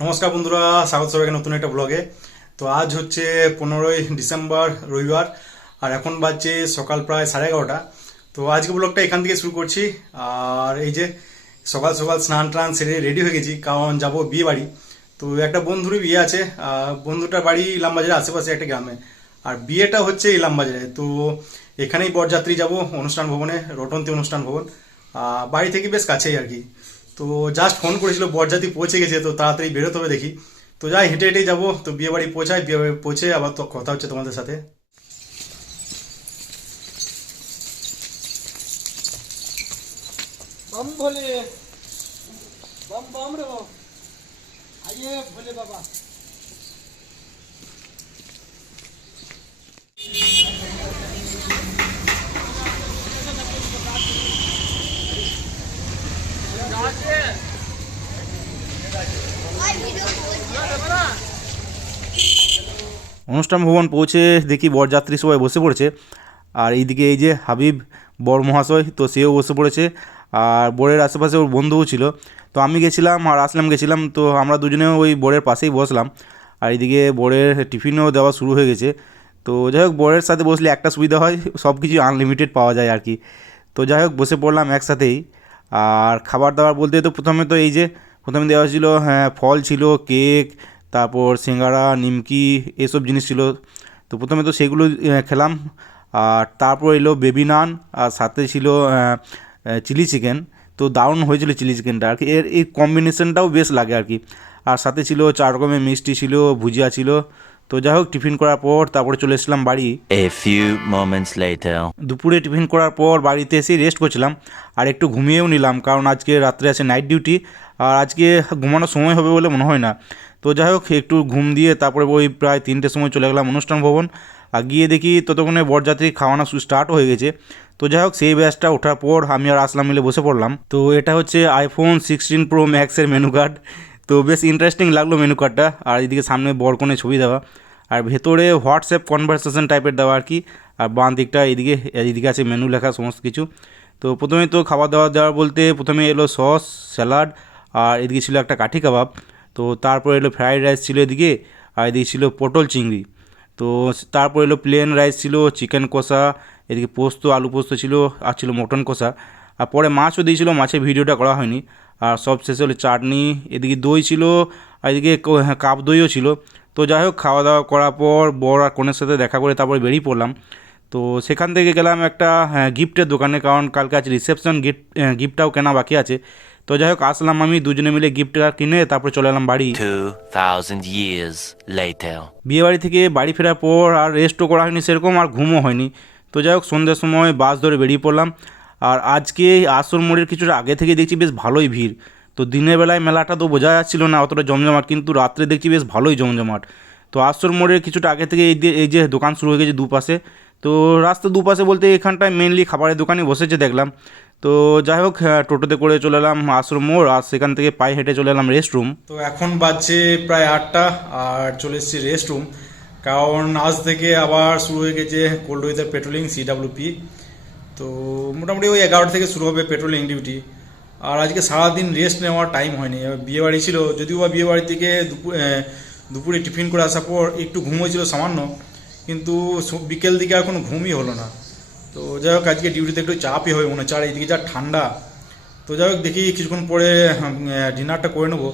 নমস্কার বন্ধুরা, স্বাগত সবাইকে নতুন একটা ব্লগে। তো আজ হচ্ছে 15ই ডিসেম্বর, রবিবার, আর এখন বাজছে সকাল প্রায় 11:30। তো আজকে ব্লগটা এখান থেকে শুরু করছি। আর এই যে সকাল সকাল স্নান টান সেরে রেডি হয়ে গেছি, কারণ যাব বিয়ে বাড়ি। তো একটা বন্ধুরই বিয়ে আছে, বন্ধুটার বাড়ি ইলামবাজারের আশেপাশে একটা গ্রামে, আর বিয়েটা হচ্ছে ইলামবাজারে। তো এখানেই বরযাত্রী যাব অনুষ্ঠান ভবনে, রটন্তী অনুষ্ঠান ভবন, বাড়ি থেকে বেশ কাছেই আর কি। তো জাস্ট ফোন করেছিল, বরযাত্রী পৌঁছে গেছে, তো তাড়াতাড়ি বেরোতে হবে দেখি। তো যাই, হেঁটে হেঁটেই যাবো। তো বিয়ে বাড়ি পৌঁছাই, বিয়ে বাড়ি পৌঁছে আবার তো কথা হচ্ছে তোমাদের সাথে। बम भोले बम बम रे वो आइए भोले बाबा। অনুষ্ঠান ভবন পৌঁছে দেখি বরযাত্রী সবাই বসে পড়েছে, আর এইদিকে এই যে হাবিব বর মহাশয়, তো সেও বসে পড়েছে, আর বরের আশেপাশে ওর বন্ধুও ছিল। তো আমি গেছিলাম আর আসলাম গেছিলাম, তো আমরা দুজনেও ওই বরের পাশেই বসলাম। আর এইদিকে বরের টিফিনও দেওয়া শুরু হয়ে গেছে। তো যাই হোক, বরের সাথে বসলে একটা সুবিধা হয়, সব কিছু আনলিমিটেড পাওয়া যায় আর কি। তো যাই হোক, বসে পড়লাম একসাথেই। আর খাবার দাবার বলতে তো প্রথমে তো এই যে প্রথমে দেওয়া ছিল, হ্যাঁ, ফল ছিল, কেক, তারপর সিঙ্গারা, নিমকি, এসব জিনিস ছিল। তো প্রথমে তো সেগুলো খেলাম। আর তারপর এলো বেবি নান, আর সাথে ছিল চিলি চিকেন। তো দারুণ হয়েছিল চিলি চিকেনটা আর কি, এর এই কম্বিনেশনটাও বেশ লাগে আর কি। আর সাথে ছিল 4 রকমের মিষ্টি ছিল, ভুজিয়া ছিল। তো যাই হোক, টিফিন করার পর তারপরে চলে এসেছিলাম বাড়ি। A few moments later. দুপুরে টিফিন করার পর বাড়িতে এসে রেস্ট করছিলাম, আর একটু ঘুমিয়েও নিলাম, কারণ আজকে রাত্রে আছে নাইট ডিউটি, আর আজকে ঘুমানোর সময় হবে বলে মনে হয় না। তো যাই হোক, একটু ঘুম দিয়ে তারপরে ওই প্রায় 3টের সময় চলে গেলাম অনুষ্ঠান ভবন। আর গিয়ে দেখি ততক্ষণে বরযাত্রী খাওয়ানো স্টার্ট হয়ে গেছে। তো যাই হোক, সেই ব্যাচটা ওঠার পর আমি আর আসলাম মিলে বসে পড়লাম। তো এটা হচ্ছে আইফোন 16 প্রো ম্যাক্সের মেনু কার্ড। তো বেশ ইন্টারেস্টিং লাগলো মেনু কার্ডটা। আর এদিকে সামনে বরকনে ছবি দেওয়া, আর ভেতরে হোয়াটসঅ্যাপ কনভারসেশন টাইপের দেওয়া আর কি। আর বাঁ দিকটা এইদিকে আছে মেনু লেখা সমস্ত কিছু। তো প্রথমে তো খাবার দাবার দেওয়া বলতে প্রথমে এলো সস, স্যালাড, আর এদিকে ছিল একটা কাঠি কাবাব। তো তারপর এলো ফ্রাইড রাইস ছিল এদিকে, আর এদিকে ছিল পটল চিংড়ি। তো তারপর এলো প্লেন রাইস ছিল, চিকেন কষা, এদিকে পোস্ত, আলু পোস্ত ছিল, আর ছিল মটন কষা। আর পরে মাছও দিয়েছিল, মাছের ভিডিওটা করা হয়নি। আর সব শেষে হলো চাটনি, এদিকে দই ছিল, আর এদিকে কাপ দইও ছিল। তো যাই হোক, খাওয়া দাওয়া করার পর বর আর কনের সাথে দেখা করে তারপরে বেরিয়ে পড়লাম। তো সেখান থেকে গেলাম একটা গিফটের দোকানে, কারণ কালকে আছে রিসেপশন, গিফটটাও কেনা বাকি আছে। তো যাই হোক, আসলাম আমি, দুজনে মিলে গিফটটা কিনে তারপরে চলে এলাম বাড়ি। 2000 years later. বিয়ে বাড়ি থেকে বাড়ি ফেরার পর আর রেস্টও করা হয়নি সেরকম, আর ঘুমও হয়নি। তো যাই হোক, সন্ধ্যের সময় বাস ধরে বেরিয়ে পড়লাম। আর আজকে আসর মোড়ের কিছুটা আগে থেকে দেখছি বেশ ভালোই ভিড়। তো দিনের বেলায় মেলাটা তো বোঝা যাচ্ছিল না অতটা জমজমাট, কিন্তু রাত্রে দেখছি বেশ ভালোই জমজমাট। তো আসর মোড়ের কিছুটা আগে থেকে এই যে দোকান শুরু হয়ে গেছে দুপাশে। তো রাস্তা দুপাশে বলতে এখানটায় মেনলি খাবারের দোকানই বসেছে দেখলাম। তো যাই হোক, টোটোতে করে চলে এলাম আশ্রম মোড়, আর সেখান থেকে পায়ে হেঁটে চলে এলাম রেস্ট রুম। তো এখন বাজছে প্রায় 8টা, আর চলে এসেছি রেস্ট রুম, কারণ আজ থেকে আবার শুরু হয়ে গেছে কোল্ড ওয়েদার পেট্রোলিং, CWP। তো মোটামুটি ওই 11টা থেকে শুরু হবে পেট্রোলিং ডিউটি। আর আজকে সারাদিন রেস্ট নেওয়ার টাইম হয়নি, বিয়ে বাড়ি ছিল, যদিও বা বিয়ে বাড়ি থেকে দুপুরে টিফিন করে আসার পর একটু ঘুম হয়েছিল সামান্য, কিন্তু বিকেল দিকে আর কোনো ঘুমই হলো না। তো যাই হোক, আজকে ডিউটিতে একটু চাপই হবে মনে হচ্ছে, আর এইদিকে যা ঠান্ডা। তো যাই হোক, দেখি কিছুক্ষণ পরে ডিনারটা করে নেবো।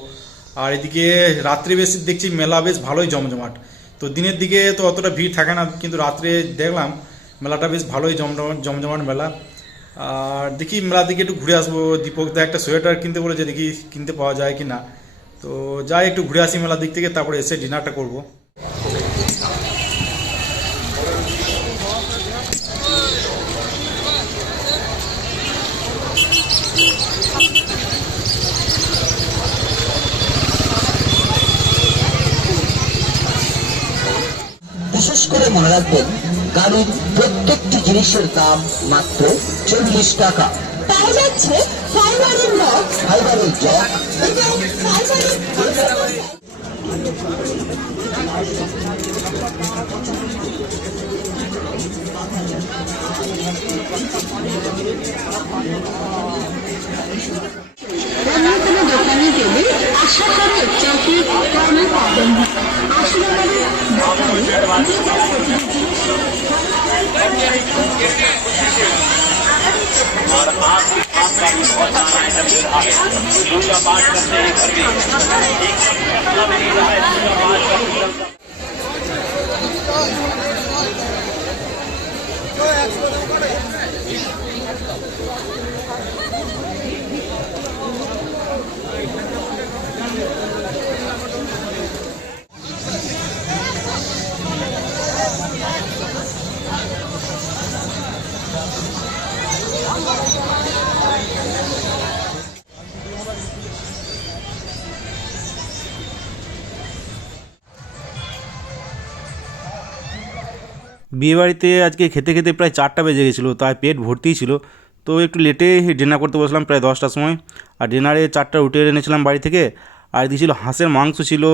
আর এদিকে রাত্রে বেশ দেখছি মেলা বেশ ভালোই জমজমাট। তো দিনের দিকে তো অতটা ভিড় থাকে না, কিন্তু রাত্রে দেখলাম মেলাটা বেশ ভালোই জমজমাট মেলা। আর দেখি মেলার দিকে একটু ঘুরে আসবো। দীপকদা একটা সোয়েটার কিনতে বলেছে, দেখি কিনতে পাওয়া যায় কি না। তো যাই, একটু ঘুরে আসি মেলার দিক থেকে, তারপরে এসে ডিনারটা করবো। বিশেষ করে মনে রাখবেন, গাড়ির প্রত্যেকটি জিনিসের দাম মাত্র 40 টাকা। পাওয়া যাচ্ছে ফাইবারের লক, ফাইবারের জগ এবং ফাইবারের অন্য কোনো দোকানে গেলে আশা করে চাকরি বিয়েবাড়িতে আজকে খেতে খেতে প্রায় 4টা বেজে গেছিলো, তাই পেট ভর্তিই ছিল। তো একটু লেটে ডিনার করতে বসলাম প্রায় 10টার সময়। আর ডিনারে 4টা রুটি এনেছিলাম বাড়ি থেকে, আর এদিকে ছিল হাঁসের মাংস ছিল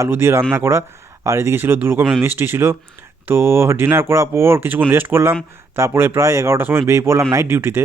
আলু দিয়ে রান্না করা, আর এদিকে ছিল 2 রকমের মিষ্টি ছিল। তো ডিনার করার পর কিছুক্ষণ রেস্ট করলাম, তারপরে প্রায় 11টার সময় বেরিয়ে পড়লাম নাইট ডিউটিতে।